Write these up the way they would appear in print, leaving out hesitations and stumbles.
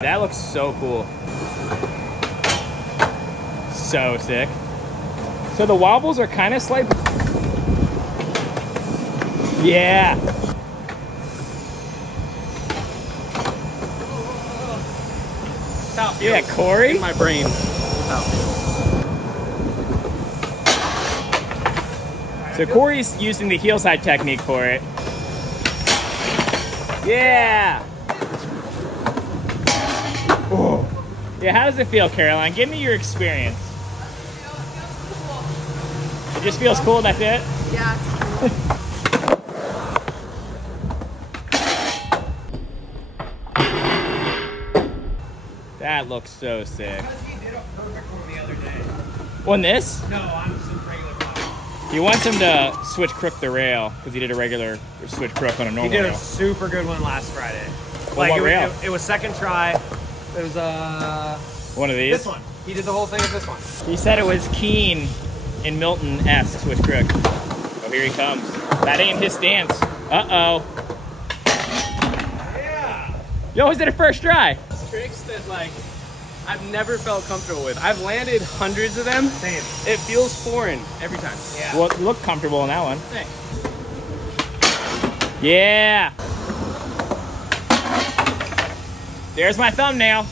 That looks so cool. So sick. So the wobbles are kind of slight. Yeah. Yeah, Corey. In my brain. So Corey's using the heel side technique for it. Yeah. Oh. Yeah, how does it feel, Caroline? Give me your experience. It just feels cool, that's it? Yeah. That looks so sick. He did a perfect one the other day. On this? No, on some regular bike. He wants him to switch crook the rail because he did a regular switch crook on a normal He did rail. a super good one last Friday. Well, what rail? It was second try. It was one of these? This one. He did the whole thing of this one. He said it was Keen in Milton-esque switch crook. Oh, here he comes. That ain't his stance. Uh-oh. Yeah. Yo, was it a first try? Tricks that like I've never felt comfortable with. I've landed hundreds of them. Same. It feels foreign every time. Yeah. Well, you look comfortable in that one. Thanks. Yeah. There's my thumbnail.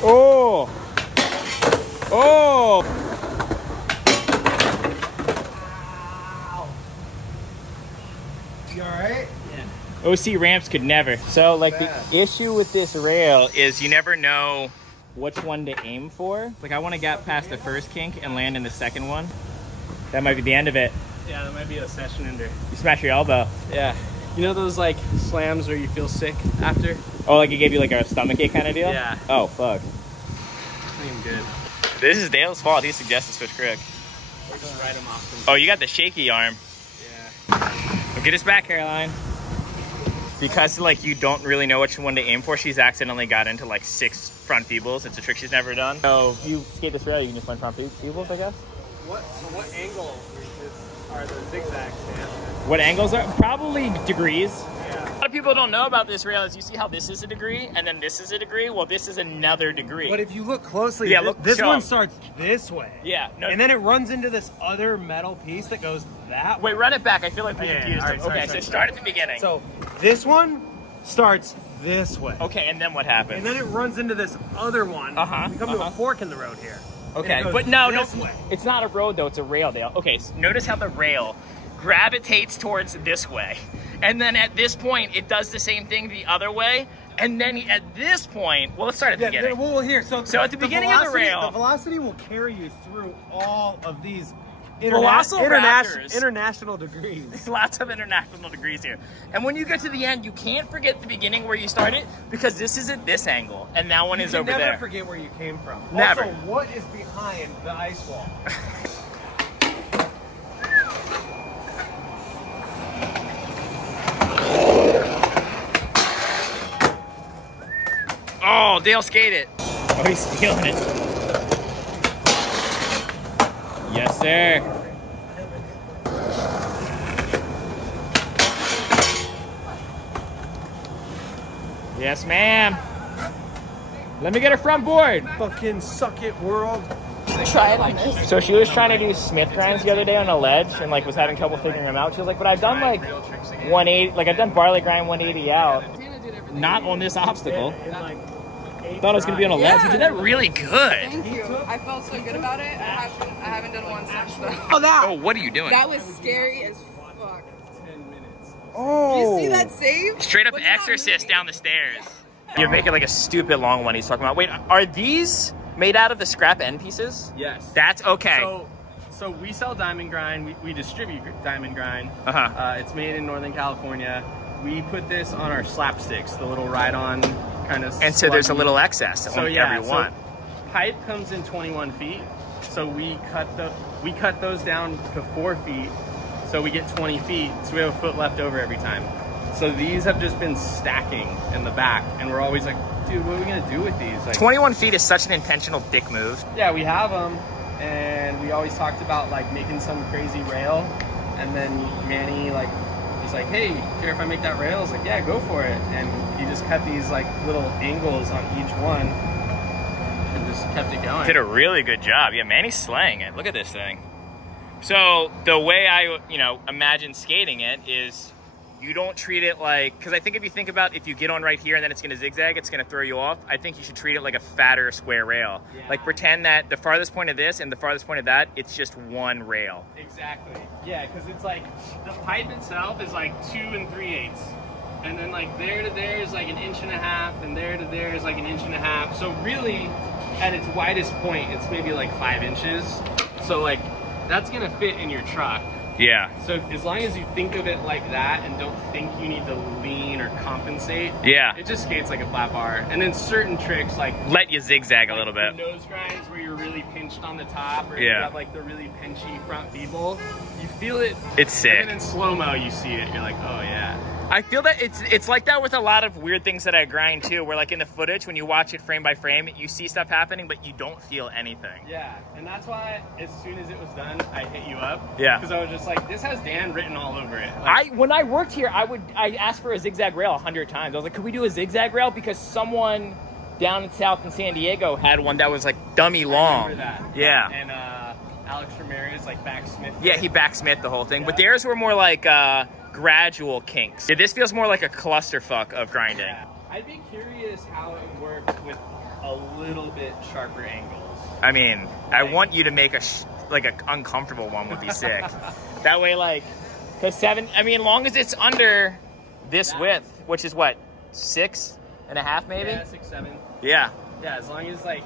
Oh. Oh. Ow. You all right? OC ramps could never. So like the issue with this rail is you never know which one to aim for. Like I want to get past the first kink and land in the second one. That might be the end of it. Yeah, that might be a session ender. You smash your elbow. Yeah. You know those like slams where you feel sick after? Oh, like it gave you like a stomachache kind of deal? Yeah. Oh, fuck. Not even good. This is Dale's fault. He suggested switch crook. Or just ride them off them. Oh, you got the shaky arm. Yeah. Well, get us back, Caroline. Because like you don't really know which one to aim for, she's accidentally got into like 6 front feebles. It's a trick she's never done. So if you skate this rail, you can just run front feebles, I guess. What angle are the zigzags, man? What angles are? Probably degrees. Yeah. A lot of people don't know about this rail is you see how this is a degree and then this is a degree? Well, this is another degree. But if you look closely, yeah, this one starts this way. Yeah. No, and then it runs into this other metal piece that goes that way. wait, run it back. I feel like we confused All right, them. sorry, Okay, sorry, so sorry. start at the beginning. So this one starts this way. Okay, and then what happens? And then it runs into this other one. Uh-huh, You come to a fork in the road here. Okay, but no, it's not a road though, it's a rail, Dale. Okay, so notice how the rail gravitates towards this way. And then at this point, it does the same thing the other way. And then at this point, well, let's start at the beginning. Well, here, so at the beginning of the rail, the velocity will carry you through all of these international degrees. Lots of international degrees here. And when you get to the end, you can't forget the beginning where you started because this is at this angle and that one is over there. Never forget where you came from. Never. Also, what is behind the ice wall? Oh, Dale skated. Oh, he's stealing it. Yes, sir. Yes, ma'am. Let me get her front board. Fucking suck it, world. Try it on this. So she was trying to do Smith grinds the other day on a ledge and like was having trouble figuring them out. She was like, but I've done like 180, like I've done barley grind 180 out. Not on this obstacle. Thought I was gonna be on a ledge. You did that really good. Thank you. I felt so good about it. I haven't done one since though. Oh, what are you doing? That was scary as fuck. 10 minutes. Oh. You see that save? Straight up exorcist down the stairs. You're making like a stupid long one he's talking about. Wait, are these made out of the scrap end pieces? Yes. That's okay. So we sell Diamond Grind. We distribute Diamond Grind. Uh-huh. It's made in Northern California. We put this on our slapsticks, the little ride-on kind of. And so there's a little excess on every one. So pipe comes in 21 feet. So we cut those down to 4 feet. So we get 20 feet. So we have a foot left over every time. So these have just been stacking in the back, and we're always like, dude, what are we gonna do with these? Like, 21 feet is such an intentional dick move. yeah, we have them, and we always talked about like making some crazy rail, and then Manny like He's like, hey, care if I make that rail? I was like, yeah, go for it. And he just cut these like little angles on each one and just kept it going. Did a really good job. Yeah, man, he's slaying it. Look at this thing. So the way I, imagine skating it is you don't treat it like, because I think if you think about if you get on right here and then it's going to zigzag, it's going to throw you off. I think you should treat it like a fatter square rail. Yeah. Like pretend that the farthest point of this and the farthest point of that, it's just one rail. Exactly. Yeah, because it's like the pipe itself is like 2 3/8. And then like there to there is like 1.5 inches, and there to there is like 1.5 inches. So really, at its widest point, it's maybe like 5 inches. So like that's gonna fit in your truck. Yeah. So as long as you think of it like that and don't think you need to lean or compensate, yeah, it just skates like a flat bar. And then certain tricks like let you zigzag a little bit. The nose grinds where you're really pinched on the top, or yeah, you have like the really pinchy front feeble. You feel it. It's sick. And then in slow-mo you see it. You're like, oh yeah. I feel that it's like that with a lot of weird things that I grind too, where like in the footage, when you watch it frame by frame, you see stuff happening, but you don't feel anything. Yeah, and that's why as soon as it was done, I hit you up. Yeah. Because I was just like, this has Dan written all over it. Like, When I worked here, I asked for a zigzag rail 100 times. I was like, could we do a zigzag rail? Because someone down in South in San Diego had one that was like dummy long. I remember that. Yeah. And Alex Ramirez like backsmith. Yeah, he backsmithed the whole thing, but theirs were more like gradual kinks. Yeah, this feels more like a clusterfuck of grinding. Yeah. I'd be curious how it worked with a little bit sharper angles. I mean, I want you to make a uncomfortable one would be sick. That way, like, because long as it's under this width, which is what, 6.5 maybe? Yeah, 6, 7. Yeah. Yeah, as long as like,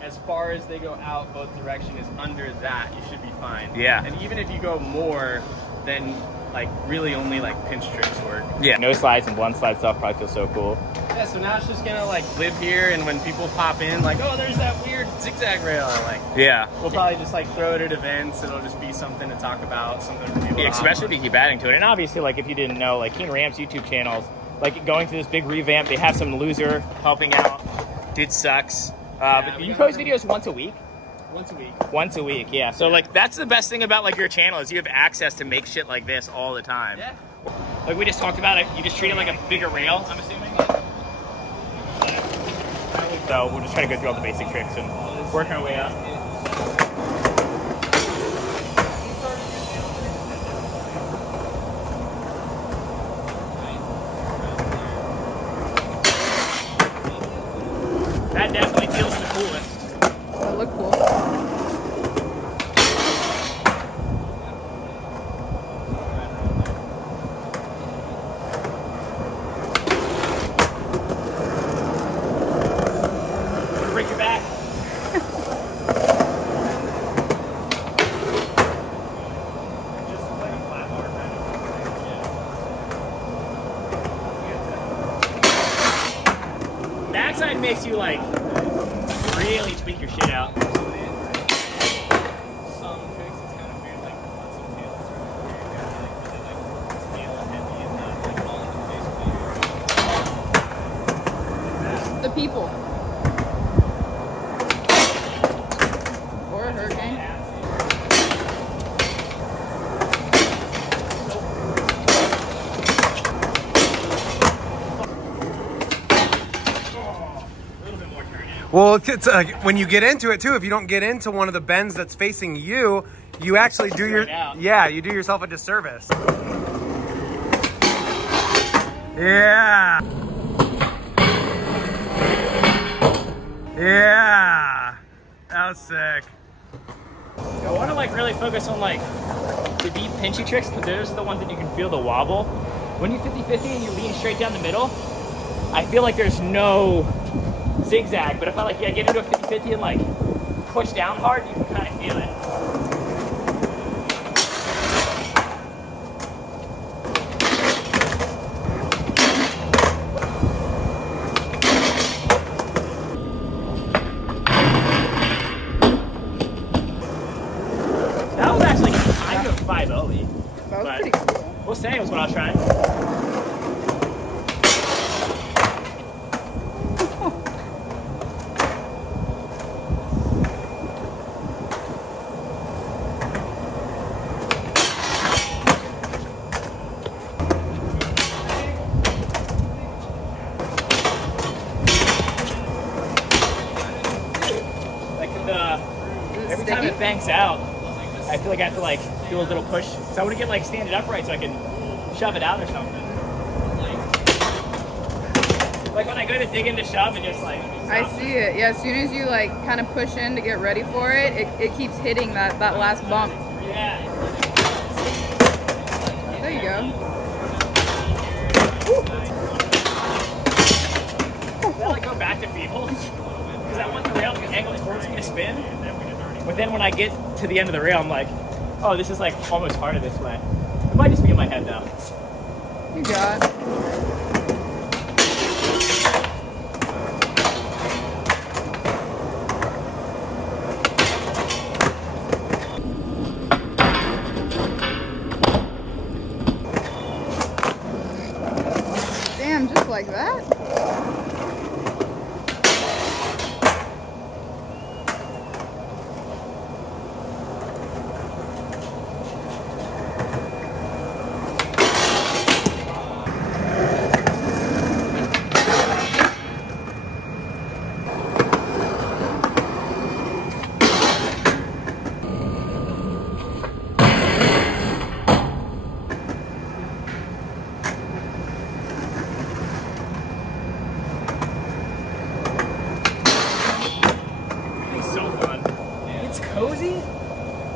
as far as they go out both direction is under that, you should be fine. Yeah. And even if you go more, then like really only like pinch tricks work. Yeah. No slides and one slide stuff probably feels so cool. Yeah, so now it's just gonna like live here, and when people pop in, like, oh, there's that weird zigzag rail, like, yeah, we'll probably just like throw it at events. It'll just be something to talk about, something for people. Yeah, to especially if you keep adding to it. And obviously, like, if you didn't know, like King Ram's YouTube channels, like going through this big revamp, they have some loser helping out. Dude sucks. But you post videos once a week? Once a week. Once a week, yeah. So like that's the best thing about like your channel is you have access to make shit like this all the time. Yeah. Like we just talked about it, you just treat it like a bigger rail, I'm assuming. So we'll just try to go through all the basic tricks and work our way up. That definitely feels the coolest. That look cool. Break your back. Backside makes you like really tweak your shit out. The people. Or a hurricane. Well, it's when you get into it too. If you don't get into one of the bends that's facing you, you actually do you do yourself a disservice. Yeah. Yeah. That was sick. I want to like really focus on like the deep pinchy tricks because those are the ones that you can feel the wobble. When you 50-50 and you lean straight down the middle, I feel like there's no zigzag, but if I get into a 50-50 and like push down hard, you can kind of feel it. That was actually kind of 5-0-y. That was pretty cool. We'll say it was what I was trying. yanks out, I feel like I have to like do a little push. So I want to get like stand it upright so I can shove it out or something. Like when I go to dig in to shove, it just like stops. I see it. Yeah, as soon as you like kind of push in to get ready for it, it keeps hitting that last bump. Yeah. There you go. I like go back to feeble because I want the rail to angle towards me to spin. But then when I get to the end of the rail, I'm like, oh, this is like almost harder this way. It might just be in my head though. You got it. Damn, just like that?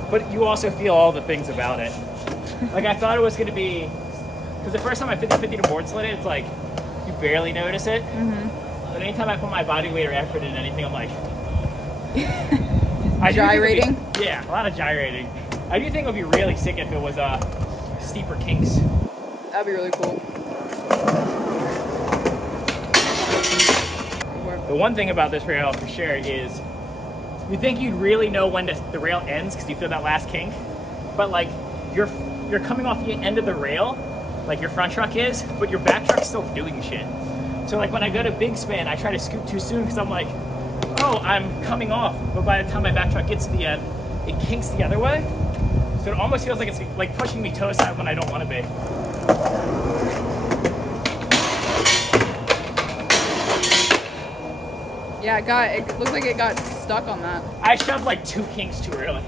But you also feel all the things about it. Like I thought it was going to be, because the first time I 50-50 to board slid it, it's like you barely notice it. But anytime I put my body weight or effort in anything, I'm like gyrating. Yeah, a lot of gyrating. I do think it would be really sick if it was steeper kinks. That'd be really cool. The one thing about this rail for sure is you think you'd really know when the rail ends because you feel that last kink, but like you're coming off the end of the rail, like your front truck is, but your back truck's still doing shit. So like when I go to big spin, I try to scoop too soon because I'm like, oh, I'm coming off, but by the time my back truck gets to the end, it kinks the other way. So it almost feels like it's like pushing me toe side when I don't want to be. Yeah, it looks like it got stuck on that. I shoved like 2 kinks too early.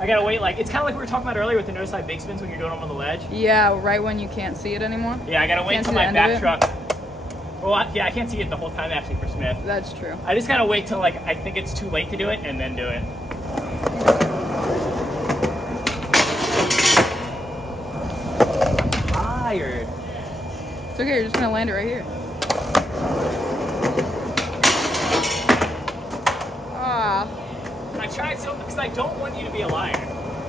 I gotta wait, like, it's kind of like we were talking about earlier with the no side big spins when you're doing them on the ledge. Yeah, right when you can't see it anymore. Yeah, I gotta wait until my back truck. Well, yeah, I can't see it the whole time actually for Smith. That's true. I just gotta wait till like I think it's too late to do it and then do it. Tired. It's okay, you're just gonna land it right here. I tried so because I don't want you to be a liar.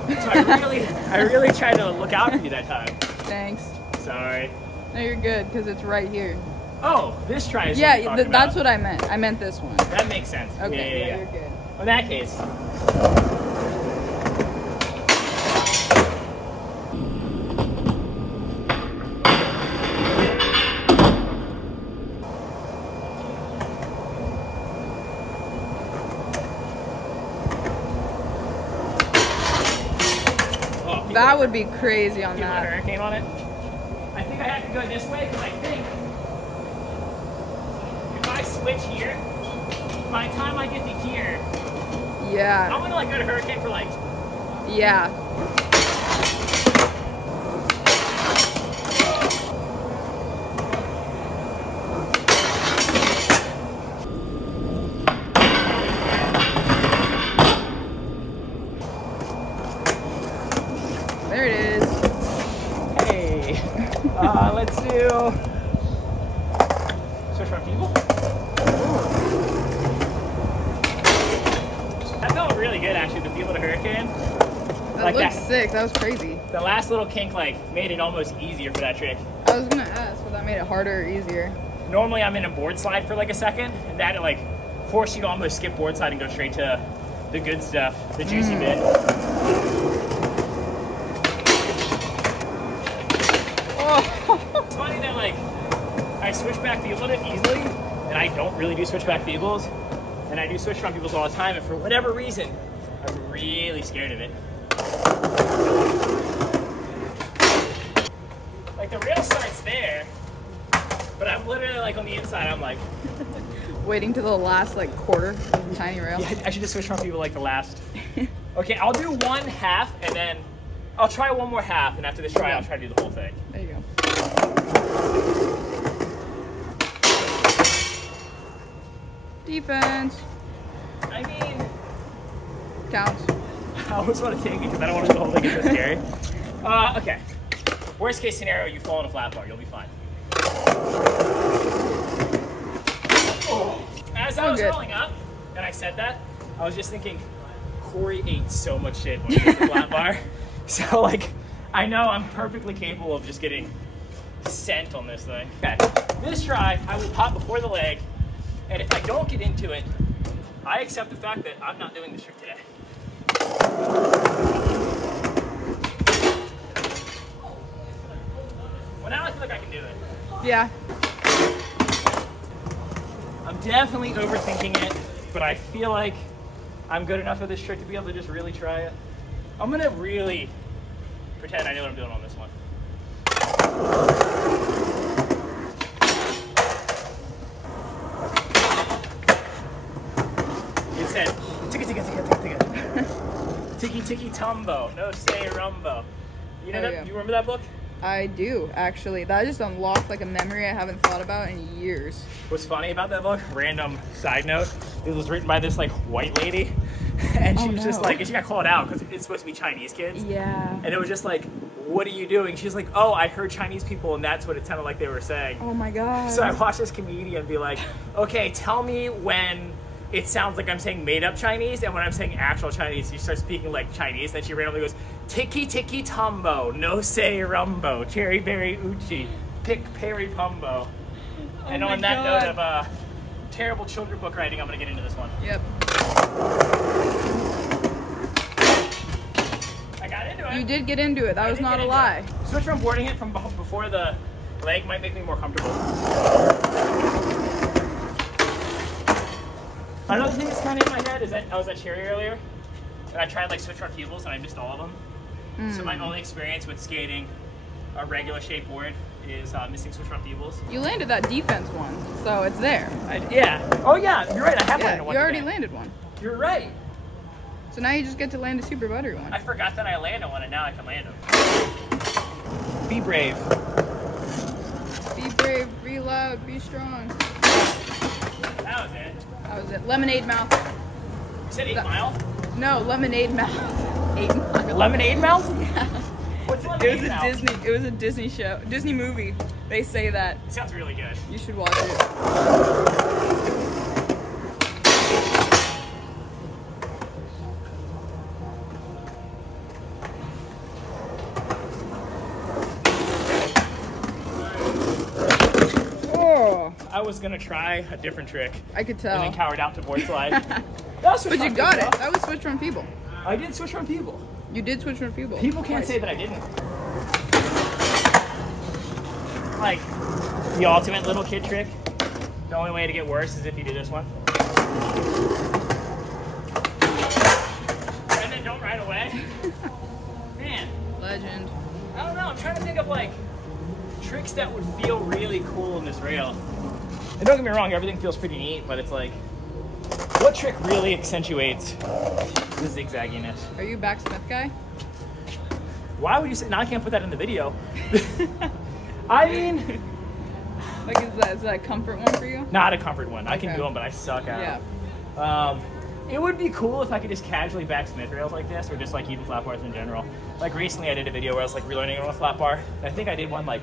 So I really tried to look out for you that time. Thanks. Sorry. No, you're good because it's right here. Oh, this try is yeah, what that's what I meant. I meant this one. That makes sense. Okay, Yeah. You're good. Well, in that case. That would be crazy on Give that. a hurricane on it. I think I have to go this way because I think if I switch here, by the time I get to here, yeah. I'm gonna like go to hurricane for like. Yeah. There it is. Hey, let's do switch front people. That felt really good actually, the feel of the hurricane. That looks sick. That was crazy. The last little kink like made it almost easier for that trick. I was gonna ask, but that made it harder or easier? Normally I'm in a board slide for like a second, and that like forced you to almost skip board slide and go straight to the good stuff, the juicy bit. It's funny that like I switch back feebled it easily, and I don't really do switchback feebles, and I do switch front feebles all the time, and for whatever reason, I'm really scared of it. Like the rail starts there, but I'm literally like on the inside, I'm like waiting to the last like quarter of the tiny rail. Yeah, I should just switch front people like the last Okay, I'll do one half and then I'll try one more half, and after this try, I'll try to do the whole thing. There you go. Defense. I mean, Counts. I almost want to take it because I don't want to do the whole thing. It's so scary. Okay. Worst case scenario, you fall in a flat bar. You'll be fine. As I was rolling up, and I said that, I was just thinking, Corey ate so much shit when he hit the flat bar. So, like, I know I'm perfectly capable of just getting sent on this thing. Okay, this try, I will pop before the leg, and if I don't get into it, I accept the fact that I'm not doing this trick today. Well, now I feel like I can do it. Yeah. I'm definitely overthinking it, but I feel like I'm good enough at this trick to be able to just really try it. I'm gonna really pretend I know what I'm doing on this one. It said, tiki tiki tiki tiki tiki tiki tumbo, no say rumbo. You know that? You remember that book? I do, actually. That just unlocked like a memory I haven't thought about in years. What's funny about that book, random side note, it was written by this like white lady, and she was just like, and she got called out because it's supposed to be Chinese kids. Yeah. And it was just like, what are you doing? She's like, oh, I heard Chinese people, and that's what it sounded like they were saying. Oh my god. So I watched this comedian be like, okay, tell me when it sounds like I'm saying made-up Chinese, and when I'm saying actual Chinese, you start speaking like Chinese. Then she randomly goes, tiki tiki tumbo, no say rumbo, cherry berry uchi, pick perry pumbo. And on that note of terrible children book writing, I'm gonna get into this one. Yep. I got into it. You did get into it. That was not a lie. Switch from boarding it from before the leg might make me more comfortable. Another thing that's kind of in my head is that I was at Cherry earlier, and I tried like switch front fuselage, and I missed all of them. So my only experience with skating a regular shape board is missing switch front fuselage. You landed that defense one, so it's there. Yeah. Oh yeah, you're right. I have landed one. You already landed one. You're right. So now you just get to land a super buttery one. I forgot that I landed one, and now I can land them. Be brave. Be brave, be loud, be strong. That was it. That was it. Lemonade mouth. You said 8 Mile? No, lemonade mouth. 8 Mile. Lemonade Mouth? Yeah. What's It Lemonade was a Mouth? Disney. It was a Disney show, Disney movie. They say that. It sounds really good. You should watch it. Oh, I was gonna try a different trick. I could tell. And then cowered out to board slide. But you got it. That was switch from people. I did switch from people. You did switch from people. People can't say that I didn't. Like, the ultimate little kid trick. The only way to get worse is if you do this one. And then don't right away. Man. Legend. I don't know. I'm trying to think of, like, tricks that would feel really cool in this rail. And don't get me wrong, everything feels pretty neat, but it's like, what trick really accentuates the zigzagginess? Are you a backsmith guy? Why would you say? Now I can't put that in the video. I mean, like, is that a comfort one for you? Not a comfort one. I can Okay. do them, but I suck at Yeah. them. It would be cool if I could just casually back Smith rails like this, or just like even flat bars in general. Like recently, I did a video where I was like relearning on a flat bar. I think I did one like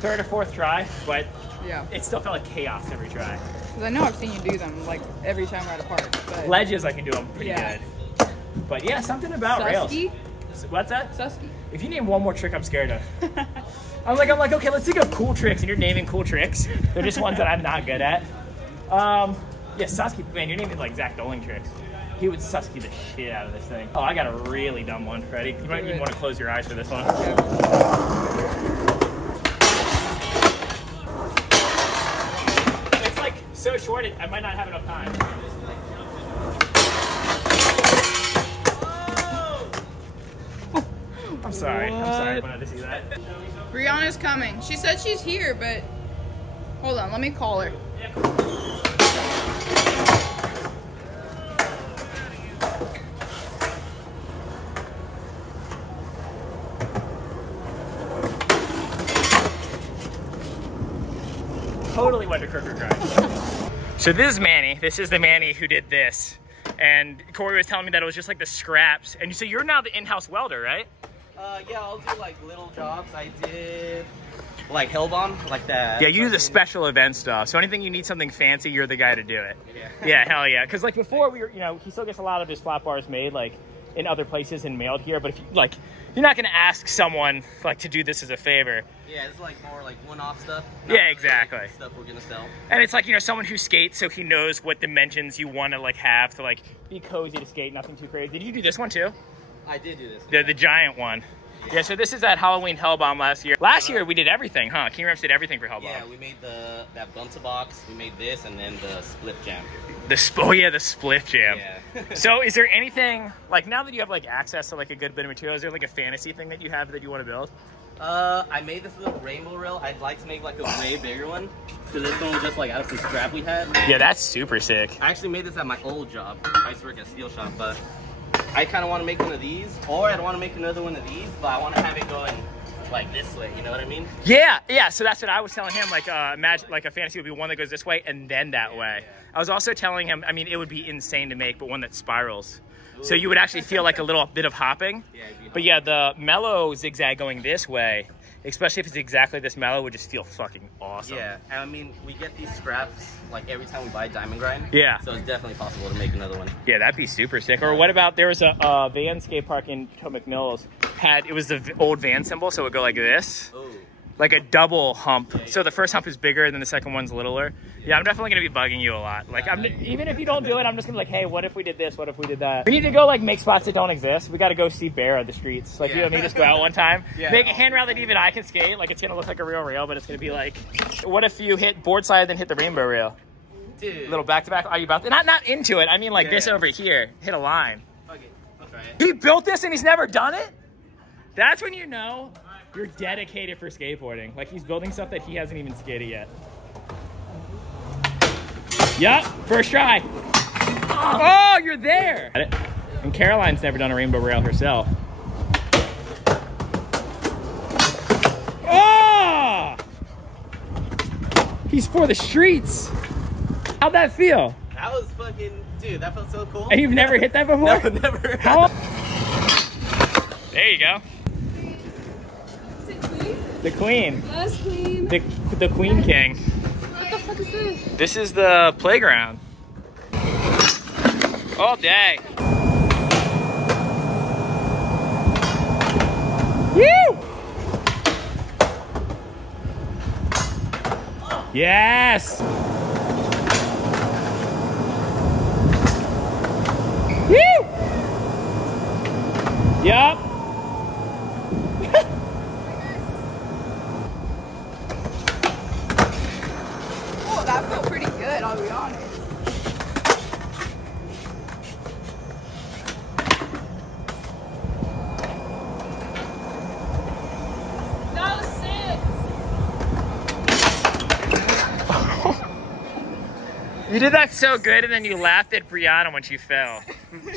3rd or 4th try, but Yeah. it still felt like chaos every try. Because I know I've seen you do them like every time we're at a park. But Ledges, I can do them pretty Yeah. good. But yeah, something about rails. Susky? What's that? Susky. If you name one more trick, I'm scared of. I'm like, okay, let's think of cool tricks, and you're naming cool tricks. They're just ones that I'm not good at. Yeah, Susky, man, you're naming like Zach Doling tricks. He would Susky the shit out of this thing. Oh, I got a really dumb one, Freddie. You might even want to close your eyes for this one. It's like so short, I might not have enough time. I'm sorry. I'm sorry when I had to see that. Brianna's coming. She said she's here, but hold on, let me call her. totally went to Crooked Grind. So this is Manny. This is the Manny who did this. And Corey was telling me that it was just like the scraps. And so you're now the in-house welder, right? Yeah, I'll do like little jobs. I did like Hellbomb, like that. Yeah, you do the special event stuff. So anything you need something fancy, you're the guy to do it. Yeah, yeah, hell yeah. Because like before, we were, you know, he still gets a lot of his flat bars made like in other places and mailed here. But if you like, you're not gonna ask someone like to do this as a favor. Yeah, it's like more like one-off stuff. Yeah, exactly. Like stuff we're gonna sell. And it's like, you know, someone who skates, so he knows what dimensions you want to like have to like be cozy to skate, nothing too crazy. Did you do this one too? I did do this. The giant one. Yeah, so this is that Halloween Hellbomb last year. Last year we did everything, huh? King Reps did everything for Hellbomb. Yeah, we made that Bunta box, we made this, and then the split jam. Oh yeah, the split jam. Yeah. So is there anything, like now that you have like access to like a good bit of material, is there like a fantasy thing that you have that you want to build? I made this little rainbow rail. I'd like to make like a way bigger one, because this one was just like out of some scrap we had. Yeah, that's super sick. I actually made this at my old job. I used to work at a steel shop, but I kind of want to make one of these, or I'd want to make another one of these, but I want to have it going like this way, you know what I mean? Yeah, yeah, so that's what I was telling him, like imagine like a fantasy would be one that goes this way and then that way. I was also telling him, I mean, it would be insane to make, but one that spirals. Ooh. So you would actually feel like a little bit of hopping. Yeah, but yeah, the mellow zigzag going this way, especially if it's exactly this mellow, would just feel fucking awesome. Yeah, and I mean, we get these scraps like every time we buy Diamond Grind. Yeah. So it's definitely possible to make another one. Yeah, that'd be super sick. Or what about, there was a van skate park in Potomac Mills, it was the old van symbol, so it would go like this. Ooh. Like a double hump. Yeah, yeah. So the first hump is bigger, and then the second one's littler. Yeah, I'm definitely gonna be bugging you a lot. Like, even if you don't do it, I'm just gonna be like, hey, what if we did this? What if we did that? We need to go like make spots that don't exist. We gotta go see Bear on the streets. Like, you and me just go out one time, make a handrail that even I can skate. Like, it's gonna look like a real rail, but it's gonna be like, what if you hit board slide then hit the rainbow rail? Dude. Little back to back. Are you about to? Not into it. I mean like this over here. Hit a line. Okay, I'll try it. He built this and he's never done it? That's when you know you're dedicated for skateboarding. Like, he's building stuff that he hasn't even skated yet. Yup, first try. Oh, you're there. And Caroline's never done a rainbow rail herself. Oh! He's for the streets. How'd that feel? That was fucking, dude, that felt so cool. And you've never hit that before? No, never. How? There you go. The queen. That's queen. The queen king. What the fuck is this? This is the playground. All day. Woo! Yes! Woo! Yup. That felt pretty good, I'll be honest. That was sick. You did that so good, and then you laughed at Brianna when she fell.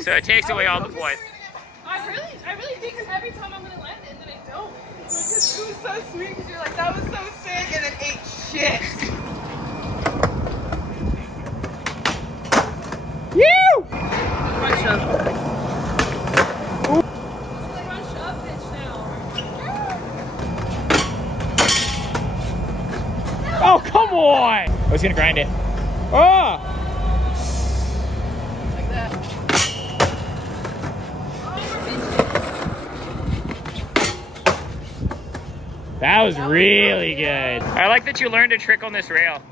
So it takes away all the points. I really think that every time I'm gonna land it, and then I don't. It was so sweet because you're like, that was so sick, and then ate shit. You! Front shove. Front shove pitch now. Oh, come on! I was gonna grind it. Oh! Like that. That was really good. I like that you learned a trick on this rail.